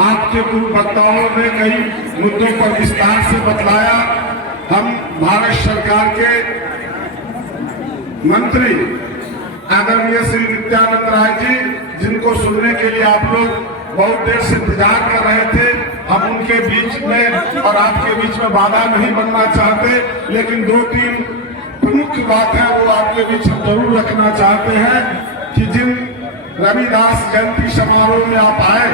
आपके पूर्व वक्ताओं ने कई मुद्दों पर विस्तार से बतलाया। हम भारत सरकार के मंत्री आदरणीय श्री नित्यानंद राय जी, जिनको सुनने के लिए आप लोग बहुत देर से इंतजार कर रहे थे, हम उनके बीच में और आपके बीच में बाधा नहीं बनना चाहते, लेकिन 2-3 प्रमुख बात है वो आपके बीच हम जरूर रखना चाहते हैं कि जिन रविदास जयंती समारोह में आप आए,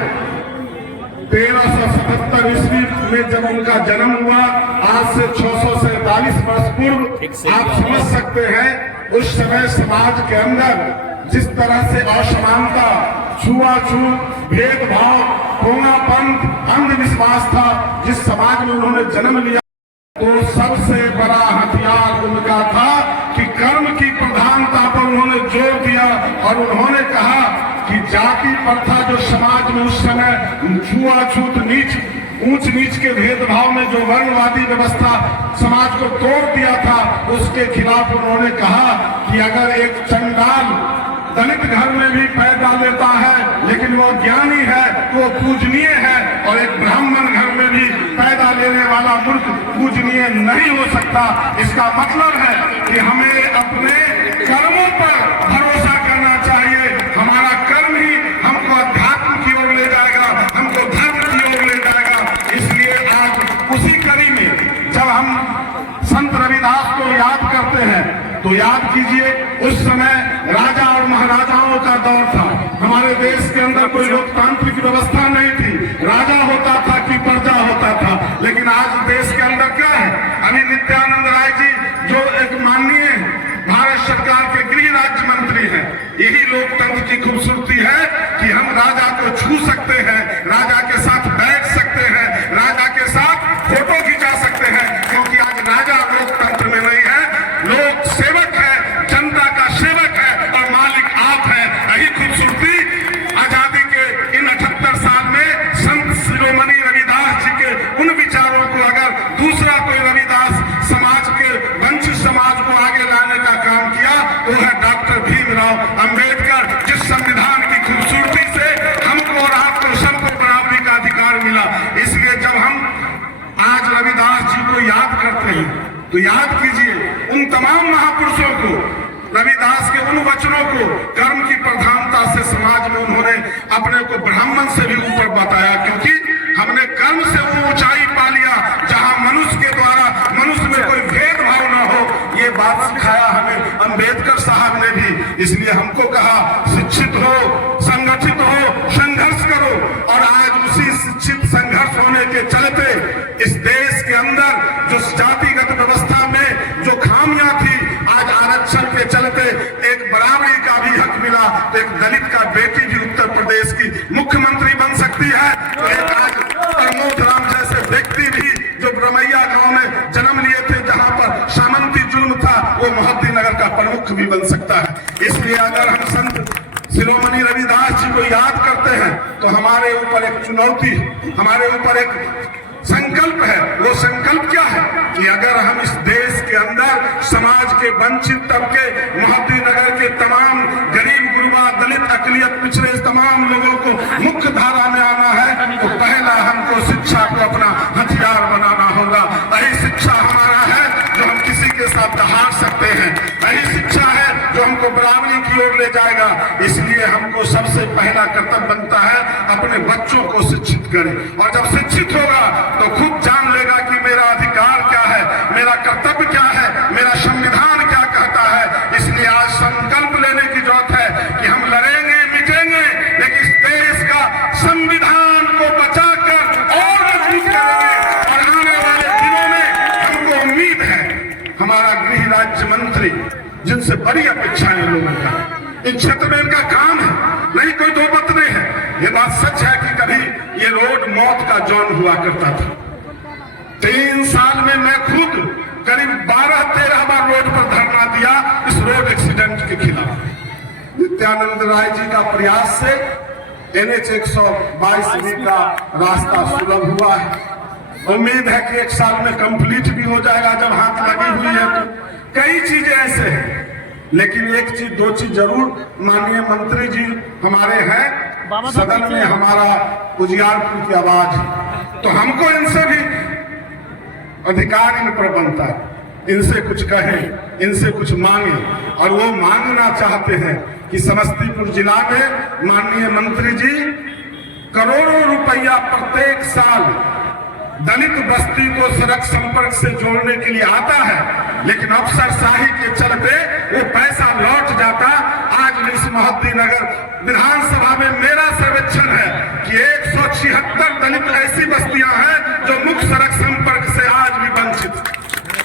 1377 ईस्वी में जब उनका जन्म हुआ, आज से 647 वर्ष पूर्व, आप समझ सकते हैं उस समय समाज के अंदर जिस तरह से असमानता, छुआछूत, भेदभाव, कोनापंथ, अंधविश्वास था, जिस समाज में उन्होंने जन्म लिया, तो सबसे बड़ा हथियार उनका था कि कर्म की प्रधानता पर उन्होंने जोर दिया और उन्होंने कहा कि जाति प्रथा जो समाज में उस समय छुआछूत, ऊंच नीच के भेदभाव में जो वर्णवादी व्यवस्था समाज को तोड़ दिया था, उसके खिलाफ उन्होंने कहा कि अगर एक चंडाल दलित घर में भी पैदा लेता है लेकिन वो ज्ञानी है तो वो पूजनीय है, और एक ब्राह्मण घर में भी पैदा लेने वाला मूर्ख पूजनीय नहीं हो सकता। इसका मतलब है कि हमें अपने कर्मों पर भरोसा करना चाहिए। हमारा कर्म ही हमको अध्यात्म की ओर ले जाएगा, हमको धर्म की ओर ले जाएगा। इसलिए आज उसी कड़ी में जब हम संत रविदास को याद करते हैं तो याद कीजिए, उस समय राजा और महाराजाओं का दौर था। हमारे देश के अंदर कोई लोकतांत्रिक व्यवस्था नहीं थी, राजा होता था कि प्रजा होता था। लेकिन आज देश के अंदर क्या है, अभी नित्यानंद राय जी जो एक माननीय भारत सरकार के गृह राज्य मंत्री हैं, यही लोकतंत्र की खूबसूरती है कि हम राजा को छू सकते हैं, राजा के साथ बैठ सकते हैं, राजा के साथ फोटो खिंचा सकते हैं, क्योंकि आज राजा लोकतंत्र में नहीं है, लोक सेवक है, जनता का सेवक है और मालिक आप हैं। यही खूबसूरती आजादी के इन 78 साल में संत शिरोमणि रविदास जी के उन विचारों को अगर दूसरा कोई रविदास समाज के वंचित समाज को आगे लाने का काम किया तो है डॉक्टर भीमराव अंबेडकर, जिस संविधान की खूबसूरती से हमको और आपको सबको बराबरी का अधिकार मिला। इसलिए जब हम आज रविदास जी को याद करते हैं तो याद कीजिए उन तमाम महापुरुषों को, रविदास के उन वचनों को, कर्म की प्रधानता से समाज में उन्होंने अपने को ब्राह्मण से भी ऊपर बताया, क्योंकि हमने कर्म से वो ऊंचाई पा लिया जहां मनुष्य के द्वारा मनुष्य में कोई भेदभाव न हो। ये बात सिखाया हमें अंबेडकर साहब ने भी। इसलिए हमको कहा शिक्षित हो, संगठित हो, संघर्ष करो, और आज उसी शिक्षित संघर्ष होने के चलते इस देश के अंदर जो जातिगत व्यवस्था में जो खामियां थी, आज आरक्षण के चलते एक बराबरी का भी हक मिला, तो एक दलित का बेटी भी उत्तर प्रदेश की मुख्यमंत्री बन सकती है, तो एक आज प्रमोद राम जैसे व्यक्ति भी जो ब्रह्मैया गांव में जन्म लिए थे जहां पर सामंती जुल्म था, वो मोहद्दी नगर का प्रमुख भी बन सकता है। इसलिए अगर हम संत शिरोमणि रविदास जी को याद करते हैं तो हमारे ऊपर एक चुनौती, हमारे ऊपर एक संकल्प है। वो संकल्प क्या है कि अगर हम इस देश के अंदर समाज के वंचित तबके, मोहद्दी नगर के तमाम गरीब गुरबा, दलित, अकलियत, पिछड़े तमाम लोगों को मुख्य धारा में आना है तो पहला हमको शिक्षा को अपना हथियार बनाना होगा। यही शिक्षा हमारा है जो हम किसी के साथ दहाड़ सकते हैं, यही शिक्षा है जो हमको बराबरी की ओर ले जाएगा। इसलिए हमको सबसे पहला कर्तव्य बनता है अपने बच्चों को शिक्षित करें, और जब शिक्षित होगा तो खुद जान लेगा कि मेरा अधिकार क्या है, मेरा कर्तव्य क्या है, मेरा संविधान क्या कहता है। इसलिए आज संकल्प लेने की जरूरत है कि हम लड़ेंगे, मिटेंगे, लेकिन इस देश का संविधान को बचाकर और मजबूत करेंगे। और आने वाले दिनों में हमको उम्मीद है, हमारा गृह राज्य मंत्री जिनसे बड़ी अपेक्षाएं लोगों का, इन क्षेत्र में इनका काम है, नहीं कोई दो बात नहीं है। ये बात सच है कि कभी ये रोड मौत का जोन हुआ करता था। 3 साल में मैं खुद करीब 12-13 बार रोड पर धरना दिया इस रोड एक्सीडेंट के खिलाफ। नित्यानंद राय जी का प्रयास से NH 122 का रास्ता सुलभ हुआ है। उम्मीद है कि 1 साल में कंप्लीट भी हो जाएगा जब हाथ लगी हुई है। तो कई चीजें ऐसे हैं, लेकिन एक चीज 2 चीज जरूर माननीय मंत्री जी हमारे हैं सदन में हमारा उजियारपुर की आवाज है, तो हमको इनसे भी अधिकार इन पर बनता है, इनसे कुछ कहें, इनसे कुछ मांगे। और वो मांगना चाहते हैं कि समस्तीपुर जिला में माननीय मंत्री जी करोड़ों रुपया प्रत्येक साल दलित बस्ती को सड़क संपर्क से जोड़ने के लिए आता है, लेकिन अफसरशाही के चलते वो पैसा लौट जाता। आज इस मोहद्दीनगर विधानसभा में मेरा सर्वेक्षण है कि 176 दलित ऐसी बस्तियां हैं जो मुख्य सड़क संपर्क से आज भी वंचित।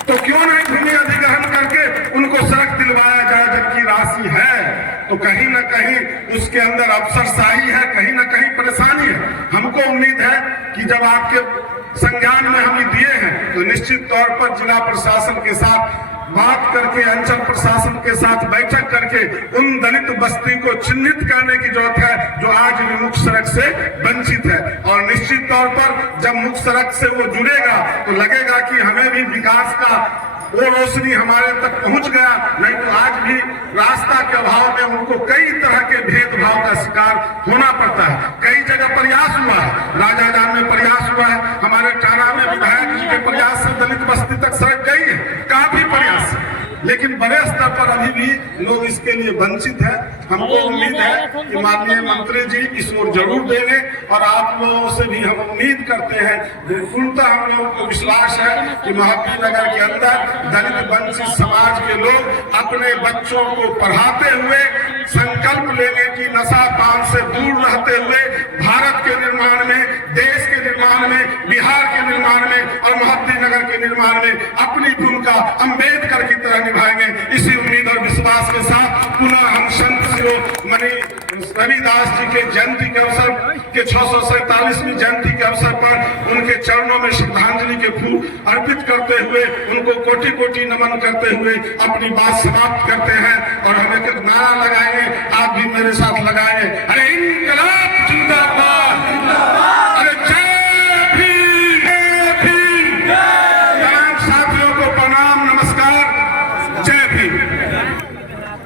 तो क्यों नहीं भूमि अधिग्रहण करके उनको सड़क दिलवाया जाए, जबकि राशि है। तो कहीं ना कहीं उसके अंदर अफसरशाही है, कहीं ना कहीं परेशानी है। हमको उम्मीद है कि जब आपके संज्ञान में हम दिए हैं तो निश्चित तौर पर जिला प्रशासन के साथ बात करके, अंचल प्रशासन के साथ बैठक करके उन दलित बस्ती को चिन्हित करने की जरूरत है जो आज भी मुख्य सड़क से वंचित है। और निश्चित तौर पर जब मुख्य सड़क से वो जुड़ेगा तो लगेगा कि हमें भी विकास का वो रोशनी हमारे तक पहुंच गया। नहीं तो आज भी रास्ता के अभाव में उनको कई तरह के भेदभाव का शिकार होना पड़ता है। कई जगह प्रयास हुआ है, राजाजान में प्रयास हुआ है, हमारे टाना में विधायक जी के प्रयास से दलित बस्ती तक सड़क गई है, काफी प्रयास, लेकिन बड़े स्तर पर अभी भी लोग इसके लिए वंचित है। हमको उम्मीद है कि माननीय मंत्री जी इस ओर जरूर देंगे और आप लोगों से भी हम उम्मीद करते हैं, पूर्णतः हम लोगों को विश्वास है कि मोहद्दीनगर के अंदर दलित वंचित समाज के लोग अपने बच्चों को पढ़ाते हुए संकल्प लेंगे कि नशा पान से दूर रहते हुए भारत के निर्माण में, देश के निर्माण में, बिहार के निर्माण में और मोहद्दीनगर के निर्माण में अपनी भूमिका अम्बेडकर की तरह निभाएंगे। इसी उम्मीद और विश्वास के साथ पुनः हम संत शिरोमणि रविदास जी के जयंती के अवसर के 647वीं जयंती के अवसर पर उनके चरणों में श्रद्धांजलि के फूल अर्पित करते हुए, उनको कोटि कोटि नमन करते हुए अपनी बात समाप्त करते हैं। और हम एक नारा लगाएंगे, आप भी मेरे साथ लगाएंगे, अरे इंकलाब।